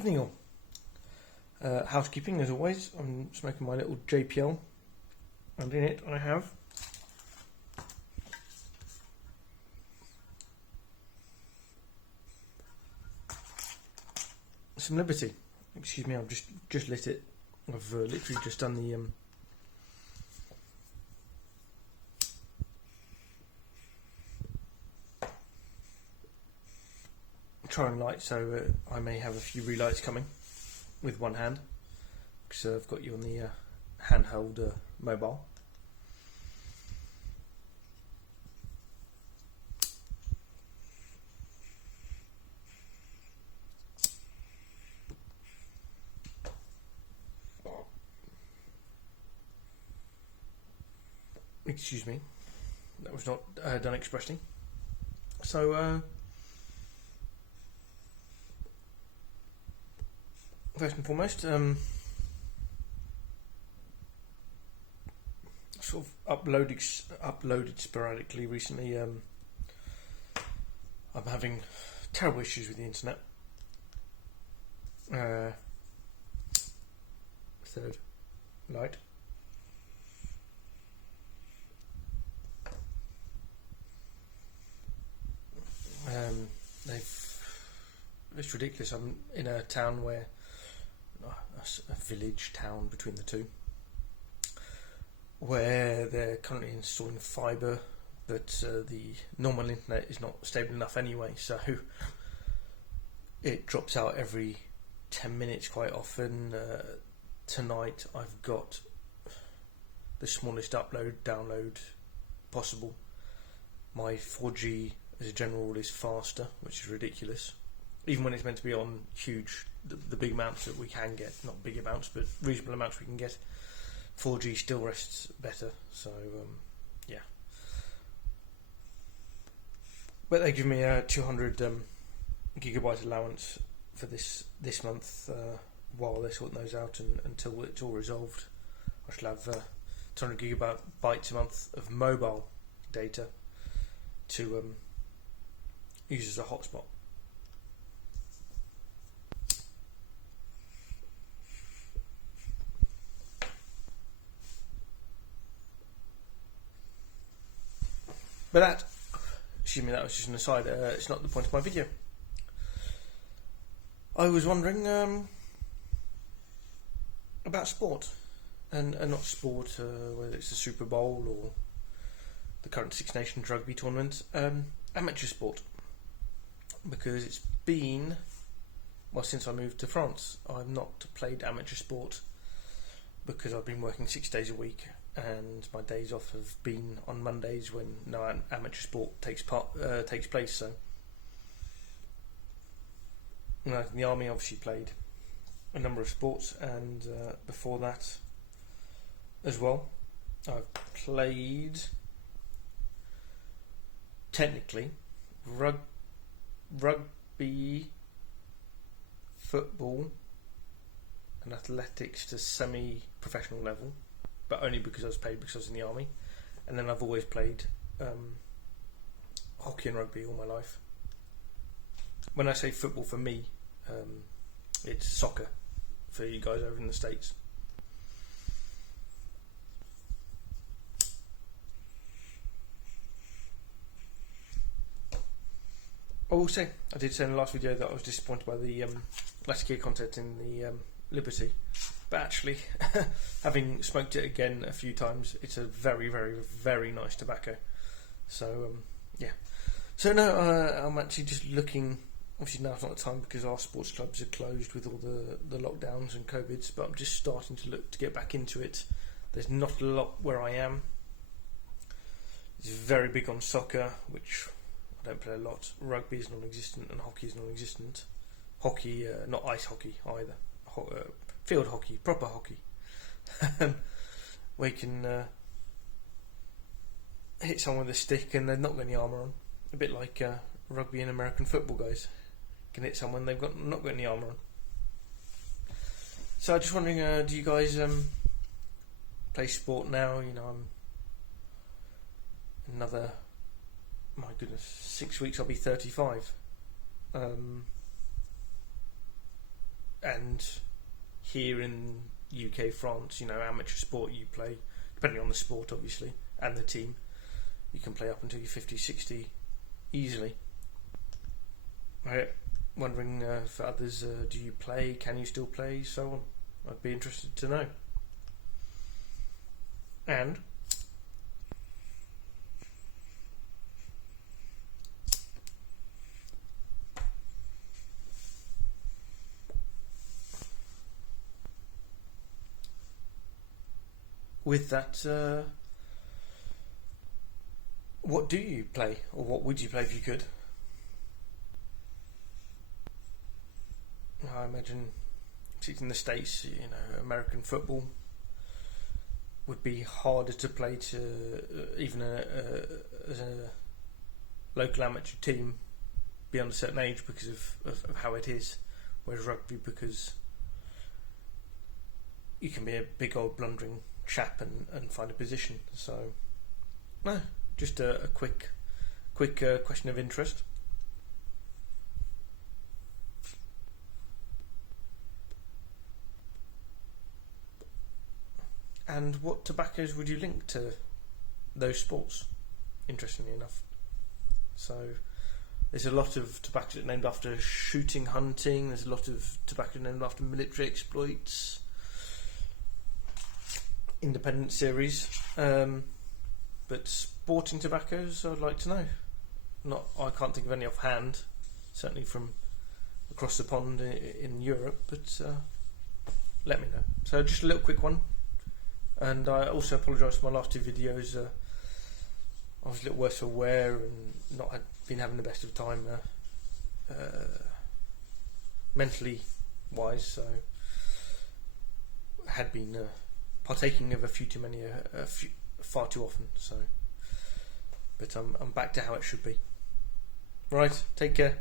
Evening all. Housekeeping as always. I'm smoking my little JPL, and in it I have some Liberty. Excuse me, I've just lit it. I've literally just done the trying light, so I may have a few relights coming with one hand, because I've got you on the handheld mobile. Excuse me, that was not done expressly. So first and foremost, sort of uploaded sporadically recently. I'm having terrible issues with the internet. Third light. It's ridiculous. I'm in a town where a village town between the two, where they're currently installing fibre, but the normal internet is not stable enough anyway, so it drops out every 10 minutes quite often. Tonight I've got the smallest download possible. My 4G as a general rule is faster, which is ridiculous, even when it's meant to be on huge, the big amounts that we can get, not big amounts but reasonable amounts we can get. 4G still rests better, so yeah. But they give me a 200 gigabyte allowance for this month while they're sorting those out, and until it's all resolved I shall have 200 gigabytes a month of mobile data to use as a hotspot. But that was just an aside. It's not the point of my video. I was wondering about sport, and not sport, whether it's the Super Bowl or the current Six Nations rugby tournament, amateur sport, because it's been, well, since I moved to France, I've not played amateur sport because I've been working 6 days a week, and my days off have been on Mondays when no amateur sport takes place. So, in the army, obviously played a number of sports, and before that as well, I've played technically rugby, football, and athletics to semi-professional level, but only because I was paid because I was in the army. And then I've always played hockey and rugby all my life. When I say football, for me, it's soccer for you guys over in the States. I will say, I did say in the last video that I was disappointed by the last gear content in the Liberty, but actually, having smoked it again a few times, it's a very, very, very nice tobacco. So yeah. So no, I'm actually just looking. Obviously now's not the time because our sports clubs are closed with all the lockdowns and COVIDs, but I'm just starting to look to get back into it. There's not a lot where I am. It's very big on soccer, which I don't play a lot. Rugby is non-existent and hockey is non-existent. Hockey, not ice hockey either. Field hockey, proper hockey. Where you can hit someone with a stick and they've not got any armour on. A bit like rugby and American football guys. Can hit someone, they've not got any armour on. So I'm just wondering, do you guys play sport now? You know, I'm another, my goodness, 6 weeks I'll be 35. and here in UK, France, amateur sport you play, depending on the sport obviously, and the team, you can play up until you're 50, 60 easily. Right. Wondering for others, do you play, can you still play, so on. I'd be interested to know. And with that, what do you play, or what would you play if you could? I imagine, particularly in the States, American football would be harder to play to even as a local amateur team beyond a certain age because of how it is, whereas rugby, because you can be a big old blundering chap and find a position. So no, just a quick question of interest. And what tobaccos would you link to those sports, interestingly enough? So there's a lot of tobacco named after shooting, hunting. There's a lot of tobacco named after military exploits, independent series. But sporting tobaccos, I'd like to know. I can't think of any offhand, certainly from across the pond in Europe, but let me know. So just a little quick one. And I also apologise for my last two videos. I was a little worse for wear and not been having the best of time mentally wise, so I had been partaking of a few too many, far too often. So, but I'm back to how it should be. Right, take care.